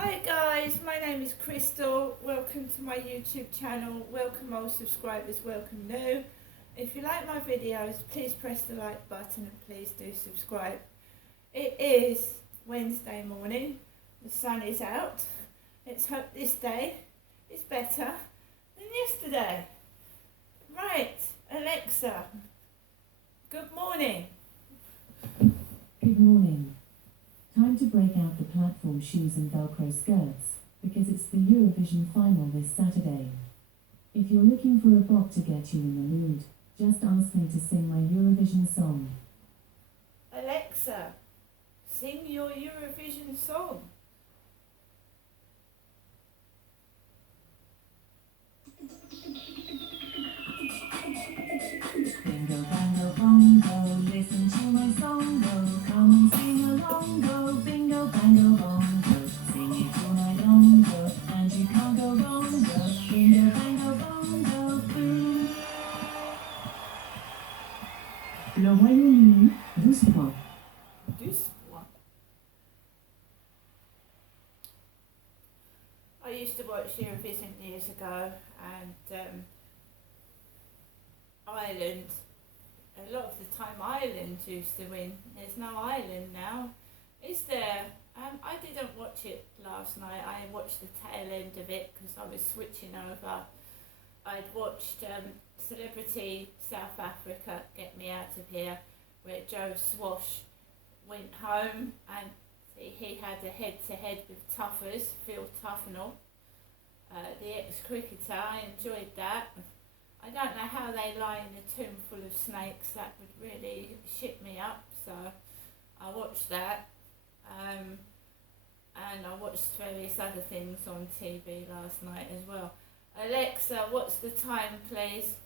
Hi guys, my name is Crystal. Welcome to my YouTube channel. Welcome old subscribers, welcome new. If you like my videos, please press the like button and please do subscribe. It is Wednesday morning. The sun is out. Let's hope this day is better than yesterday. Right, Alexa, good morning. Good morning. Time to break out the platform shoes and Velcro skirts, because it's the Eurovision final this Saturday. If you're looking for a bop to get you in the mood, just ask me to sing my Eurovision song. Alexa, sing your Eurovision song. Bingo, bango, bongo, listen to my song, go, come and sing along, go, bingo, bango, bongo, sing it all night long, go, and you can't go wrong, go, bingo, bango, bongo, boom. Le Royaume-Uni, 12 points. I used to watch Eurovision years ago, and Ireland, a lot of the time Ireland used to win. There's no Ireland now, is there? I didn't watch it last night. I watched the tail end of it because I was switching over. I'd watched Celebrity South Africa, Get Me Out of Here, where Joe Swash went home and he had a head-to-head with Tuffers, Phil Tufnell, the ex-cricketer. I enjoyed that. I don't know how they lie in a tomb full of snakes. That would really shit me up. So I watched that. And I watched various other things on TV last night as well. Alexa, what's the time, please?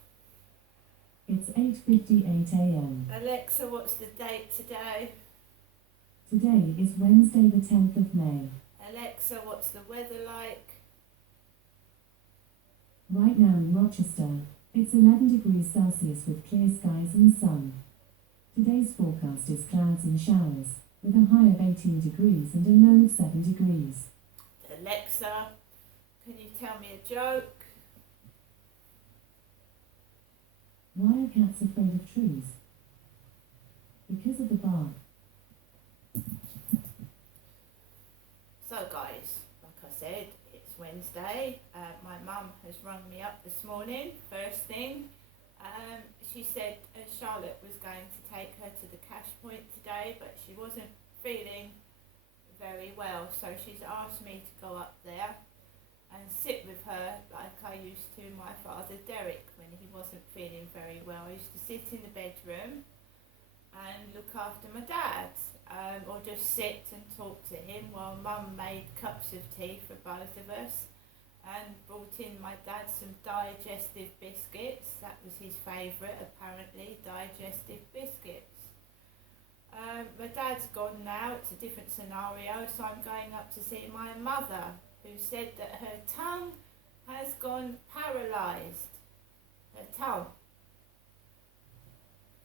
It's 8:58 a.m. Alexa, what's the date today? Today is Wednesday the 10th of May. Alexa, what's the weather like? Right now in Rochester, it's 11 degrees Celsius with clear skies and sun. Today's forecast is clouds and showers, with a high of 18 degrees and a low of 7 degrees. Alexa, can you tell me a joke? Why are cats afraid of trees? Because of the bark. So guys, like I said, it's Wednesday. My mum has rung me up this morning, first thing. She said Charlotte was going to take her to the cash point today, but she wasn't feeling very well, so she's asked me to go up there and sit with her like I used to my father Derek when he wasn't feeling very well. I used to sit in the bedroom and look after my dad, or just sit and talk to him while Mum made cups of tea for both of us and brought in my dad some digestive biscuits. That was his favourite, apparently, digestive biscuits. My dad's gone now, it's a different scenario, so I'm going up to see my mother, who said that her tongue has gone paralysed. Her tongue.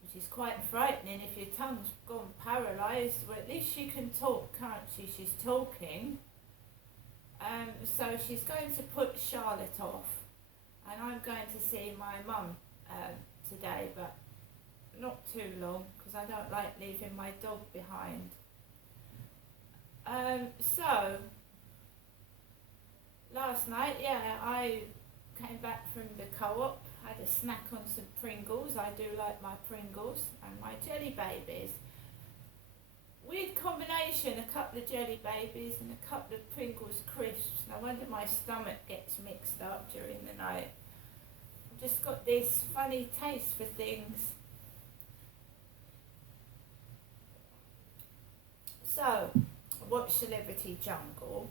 Which is quite frightening. If your tongue's gone paralysed, well, at least she can talk, can't she? She's talking. So she's going to put Charlotte off, and I'm going to see my mum today, but not too long because I don't like leaving my dog behind. So last night, I came back from the co-op, had a snack on some Pringles. I do like my Pringles and my Jelly Babies. Weird combination, a couple of Jelly Babies and a couple of Pringles crisps. No wonder my stomach gets mixed up during the night. I've just got this funny taste for things. So, I watched Celebrity Jungle.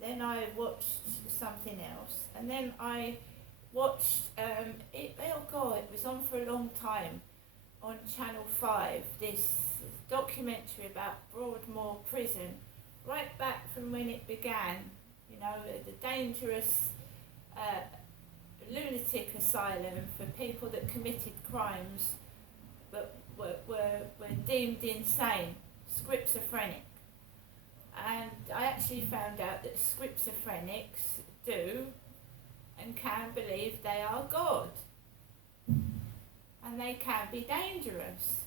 Then I watched something else. And then I watched, it was on for a long time on Channel 5, this documentary about Broadmoor Prison, right back from when it began, you know, the dangerous lunatic asylum for people that committed crimes but were deemed insane, schizophrenic. And I actually actually found out that schizophrenics do and can believe they are God. And they can be dangerous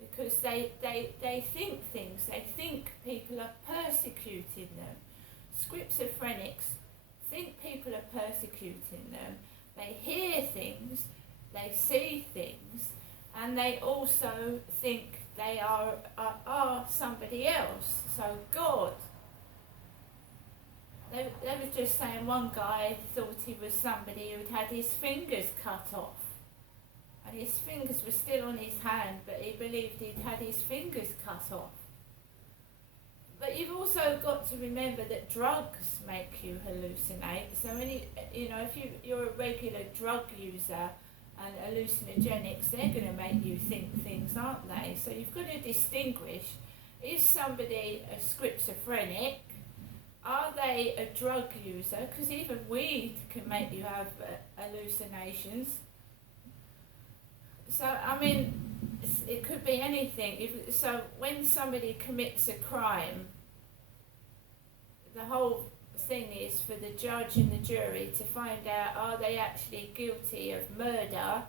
because they think things, they think people are persecuting them. Schizophrenics think people are persecuting them, they hear things, they see things, and they also think they are somebody else, so God. They were just saying one guy thought he was somebody who'd had his fingers cut off. And his fingers were still on his hand, but he believed he'd had his fingers cut off. But you've also got to remember that drugs make you hallucinate. So if you're a regular drug user and hallucinogenics, they're going to make you think things, aren't they? So you've got to distinguish, is somebody a schizophrenic? Are they a drug user? Because even weed can make you have hallucinations. So, I mean, it could be anything. So when somebody commits a crime, the whole thing is for the judge and the jury to find out, are they actually guilty of murder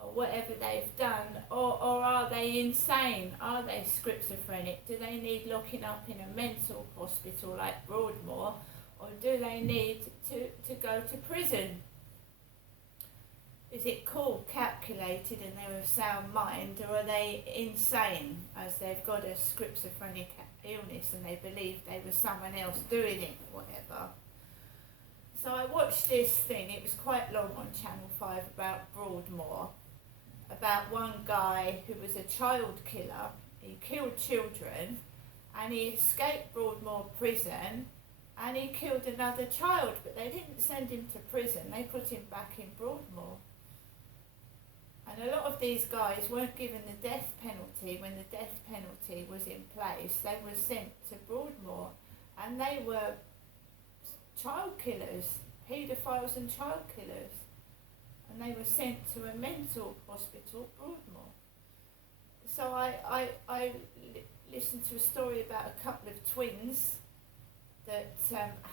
or whatever they've done, or are they insane? Are they schizophrenic? Do they need locking up in a mental hospital like Broadmoor, or do they need to go to prison? Is it cool, calculated, and they're of sound mind, or are they insane as they've got a schizophrenic illness and they believe they were someone else doing it, whatever? So I watched this thing, it was quite long on Channel 5 about Broadmoor, about one guy who was a child killer. He killed children and he escaped Broadmoor prison and he killed another child, but they didn't send him to prison, they put him back in Broadmoor. And a lot of these guys weren't given the death penalty when the death penalty was in place. They were sent to Broadmoor, and they were child killers, paedophiles and child killers. And they were sent to a mental hospital, Broadmoor. So I listened to a story about a couple of twins that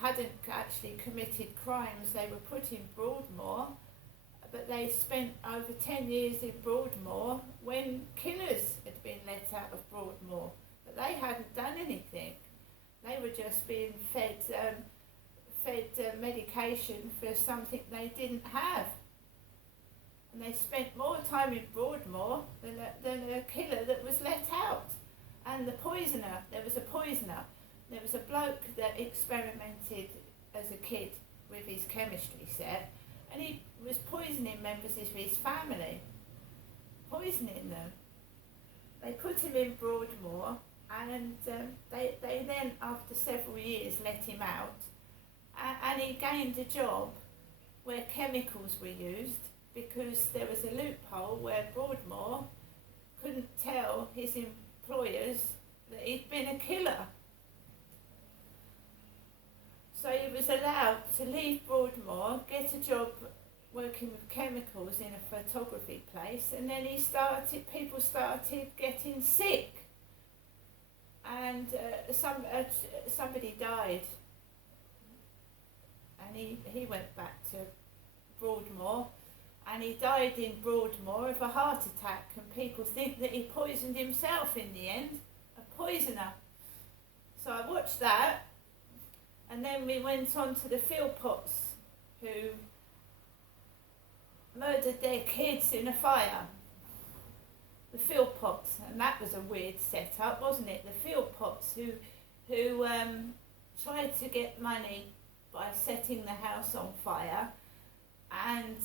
hadn't actually committed crimes. They were put in Broadmoor, but they spent over 10 years in Broadmoor when killers had been let out of Broadmoor. But they hadn't done anything. They were just being fed medication for something they didn't have. And they spent more time in Broadmoor than a killer that was let out. And the poisoner, there was a poisoner. There was a bloke that experimented as a kid with his chemistry set, and he was poisoning members of his family, poisoning them. They put him in Broadmoor, and they then, after several years, let him out, and he gained a job where chemicals were used, because there was a loophole where Broadmoor couldn't tell his employers that he'd been a killer. So he was allowed to leave Broadmoor, get a job working with chemicals in a photography place, and then people started getting sick. And somebody died, and he went back to Broadmoor, and he died in Broadmoor of a heart attack, and people think that he poisoned himself in the end, a poisoner. So I watched that. And then we went on to the Philpotts, who murdered their kids in a fire. The Philpotts, and that was a weird setup, wasn't it? The Philpotts who tried to get money by setting the house on fire, and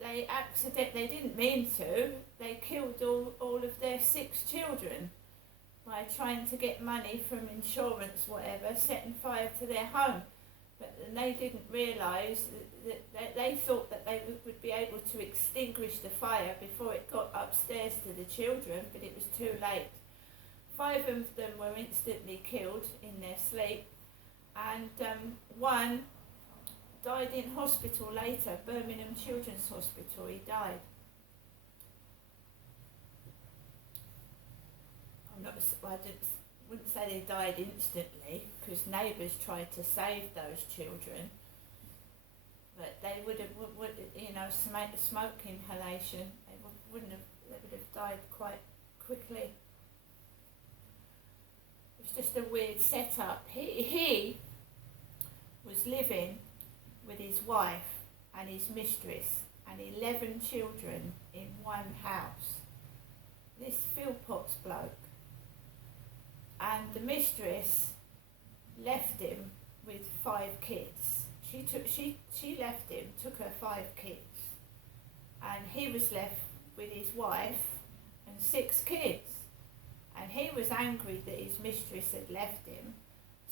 they didn't mean to, they killed all of their 6 children by trying to get money from insurance, whatever, setting fire to their home. But they didn't realise that they thought that they would be able to extinguish the fire before it got upstairs to the children, but it was too late. 5 of them were instantly killed in their sleep, and one died in hospital later, Birmingham Children's Hospital. He died. wouldn't say they died instantly, because neighbours tried to save those children, but they would have, smoke inhalation, they would have died quite quickly. It's just a weird setup. He was living with his wife and his mistress and 11 children in one house. This Philpotts bloke. And the mistress left him with 5 kids. She left him, took her 5 kids, and he was left with his wife and 6 kids. And he was angry that his mistress had left him,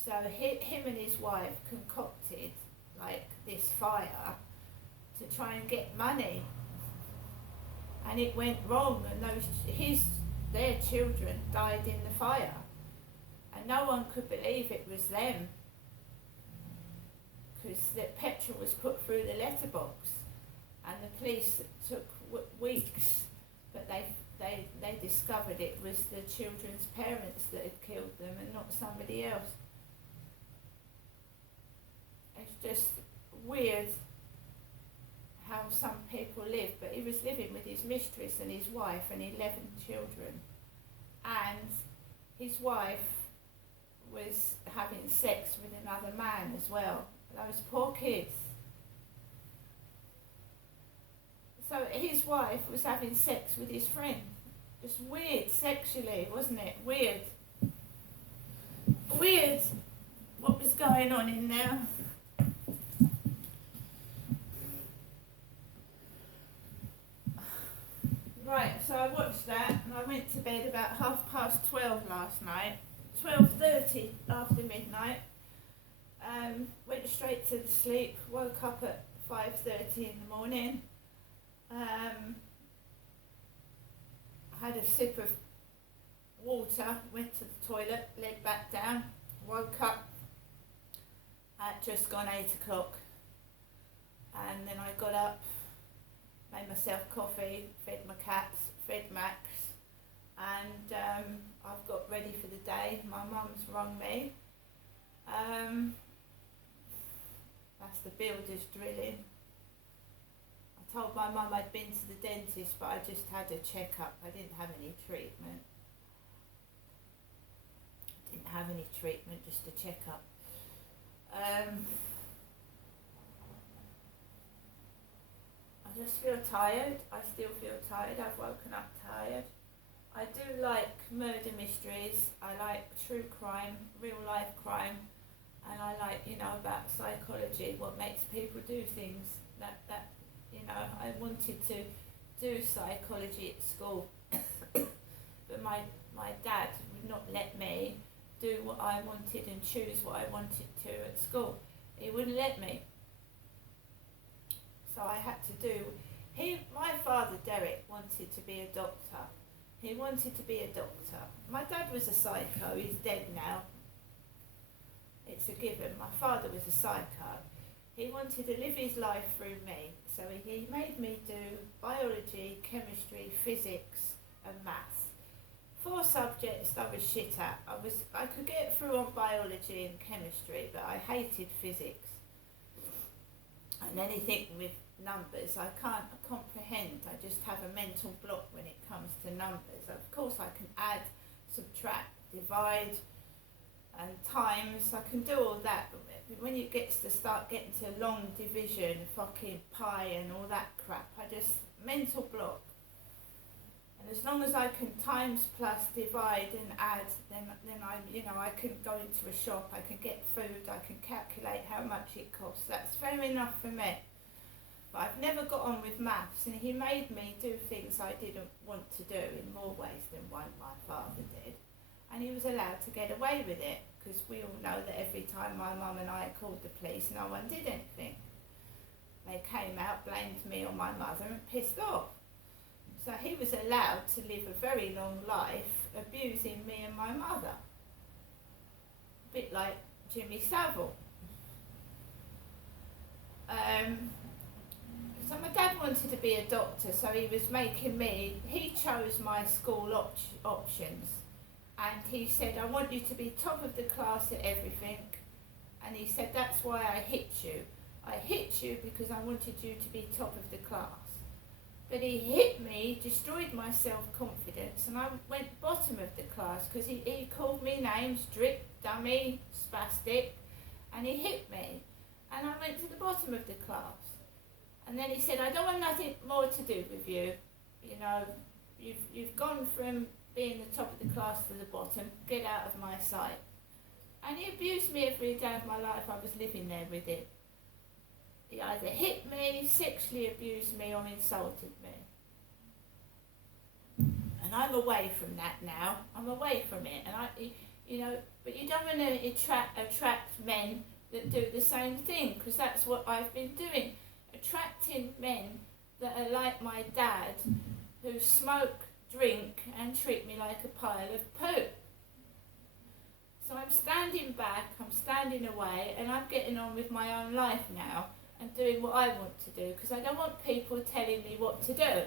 so him and his wife concocted like this fire to try and get money. And it went wrong, and their children died in the fire, and no one could believe it was them, because the petrol was put through the letterbox, and the police took weeks, but they discovered it was the children's parents that had killed them and not somebody else. It's just weird how some people live, but he was living with his mistress and his wife and 11 children, and his wife was having sex with another man as well. Those poor kids. So his wife was having sex with his friend. Just weird sexually, wasn't it? Weird. Weird what was going on in there. Right, so I watched that and I went to bed about 12:30 last night. 12:30 after midnight. Went straight to sleep, woke up at 5:30 in the morning. Had a sip of water, went to the toilet, laid back down, woke up at just gone 8 o'clock, and then I got up, made myself coffee, fed my cats, fed Max, and I've got ready for the day. My mum's rung me. That's the builders drilling. I told my mum I'd been to the dentist, but I just had a checkup. I didn't have any treatment. Just a checkup. I just feel tired. I still feel tired. I've woken up tired. I do like murder mysteries. I like true crime, real life crime, and I like, about psychology, what makes people do things. I wanted to do psychology at school, but my dad would not let me do what I wanted and choose what I wanted to at school. He wouldn't let me. So I had to do. My father, Derek, wanted to be a doctor. He wanted to be a doctor. My dad was a psycho. He's dead now. It's a given. My father was a psycho. He wanted to live his life through me. So he made me do biology, chemistry, physics and maths. 4 subjects I was shit at. I could get through on biology and chemistry, but I hated physics. And anything with numbers, I can't comprehend. I just have a mental block when it comes to numbers. Of course I can add, subtract, divide and times. I can do all that, but when it gets to start getting to long division, fucking pi and all that crap, mental block. And as long as I can times plus divide and add, then I can go into a shop, I can get food, I can calculate how much it costs. That's fair enough for me. But I've never got on with maths, and he made me do things I didn't want to do in more ways than one my father did. And he was allowed to get away with it, because we all know that every time my mum and I called the police, no one did anything. They came out, blamed me or my mother, and pissed off. So he was allowed to live a very long life abusing me and my mother. A bit like Jimmy Savile. So my dad wanted to be a doctor, so he was making me, he chose my school options, and he said, I want you to be top of the class at everything. And he said, that's why I hit you. I hit you because I wanted you to be top of the class. But he hit me, destroyed my self-confidence, and I went bottom of the class because he called me names, drip, dummy, spastic, and he hit me. And I went to the bottom of the class. And then he said, I don't want nothing more to do with you. You know, you've gone from being the top of the class to the bottom, get out of my sight. And he abused me every day of my life I was living there with him. He either hit me, sexually abused me, or insulted me. And I'm away from that now. I'm away from it. And but you don't want to attract men that do the same thing, because that's what I've been doing. Attracting men that are like my dad, who smoke, drink, and treat me like a pile of poo. So I'm standing back, I'm standing away, and I'm getting on with my own life now and doing what I want to do, because I don't want people telling me what to do.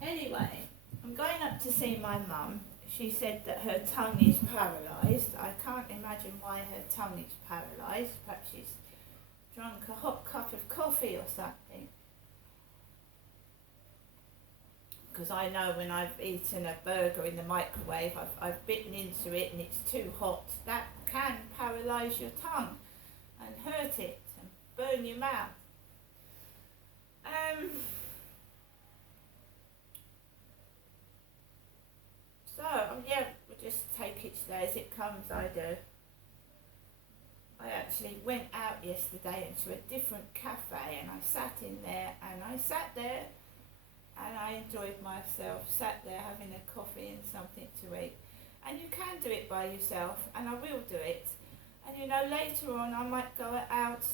Anyway, I'm going up to see my mum. She said that her tongue is paralysed. I can't imagine why her tongue is paralysed. Perhaps she's drunk a hot cup of coffee or something. Because I know when I've eaten a burger in the microwave, I've bitten into it and it's too hot. That can paralyse your tongue and hurt it and burn your mouth. We'll just take each day as it comes, I do. I actually went out yesterday into a different cafe and I sat in there and I enjoyed myself, sat there having a coffee and something to eat. And you can do it by yourself, and I will do it. And later on I might go out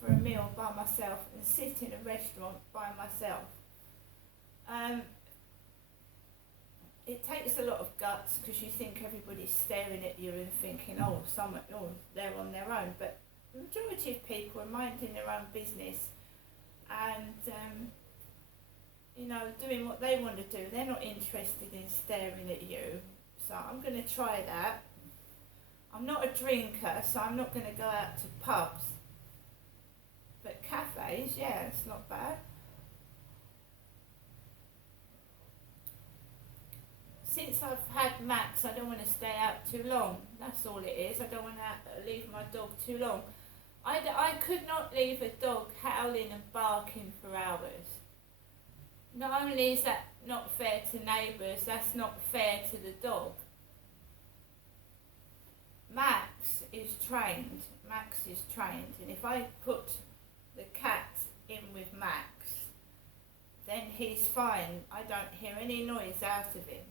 for a meal by myself and sit in a restaurant by myself. It takes a lot of guts, because you think everybody's staring at you and thinking, they're on their own. But the majority of people are minding their own business and doing what they want to do. They're not interested in staring at you. So I'm going to try that. I'm not a drinker, so I'm not going to go out to pubs. But cafes, yeah, it's not bad. Since I've had Max, I don't want to stay out too long. That's all it is. I don't want to leave my dog too long. I could not leave a dog howling and barking for hours. Not only is that not fair to neighbours, that's not fair to the dog. Max is trained, and if I put the cat in with Max, then he's fine. I don't hear any noise out of him.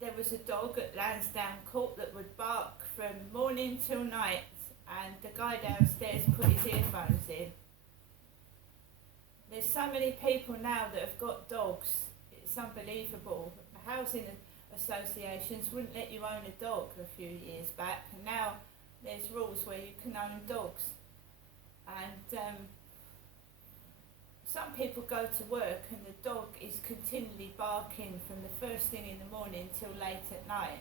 There was a dog at Lansdowne Court that would bark from morning till night, and the guy downstairs put his earphones in. There's so many people now that have got dogs, it's unbelievable. Housing associations wouldn't let you own a dog a few years back, and now there's rules where you can own dogs. And some people go to work and the dog is continually barking from the first thing in the morning till late at night.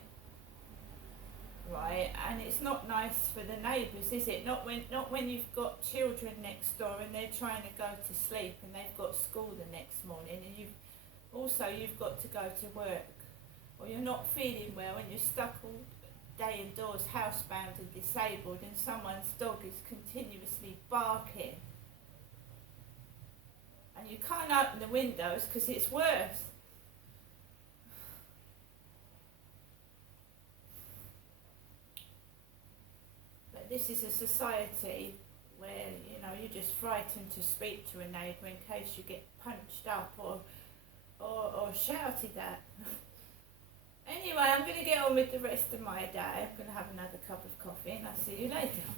Right, and it's not nice for the neighbours, is it? Not when you've got children next door and they're trying to go to sleep and they've got school the next morning, and you've got to go to work, or you're not feeling well and you're stuck all day indoors, housebound and disabled, and someone's dog is continuously barking, and you can't open the windows because it's worse. This is a society where, you're just frightened to speak to a neighbour in case you get punched up or shouted at. Anyway, I'm going to get on with the rest of my day. I'm going to have another cup of coffee and I'll see you later.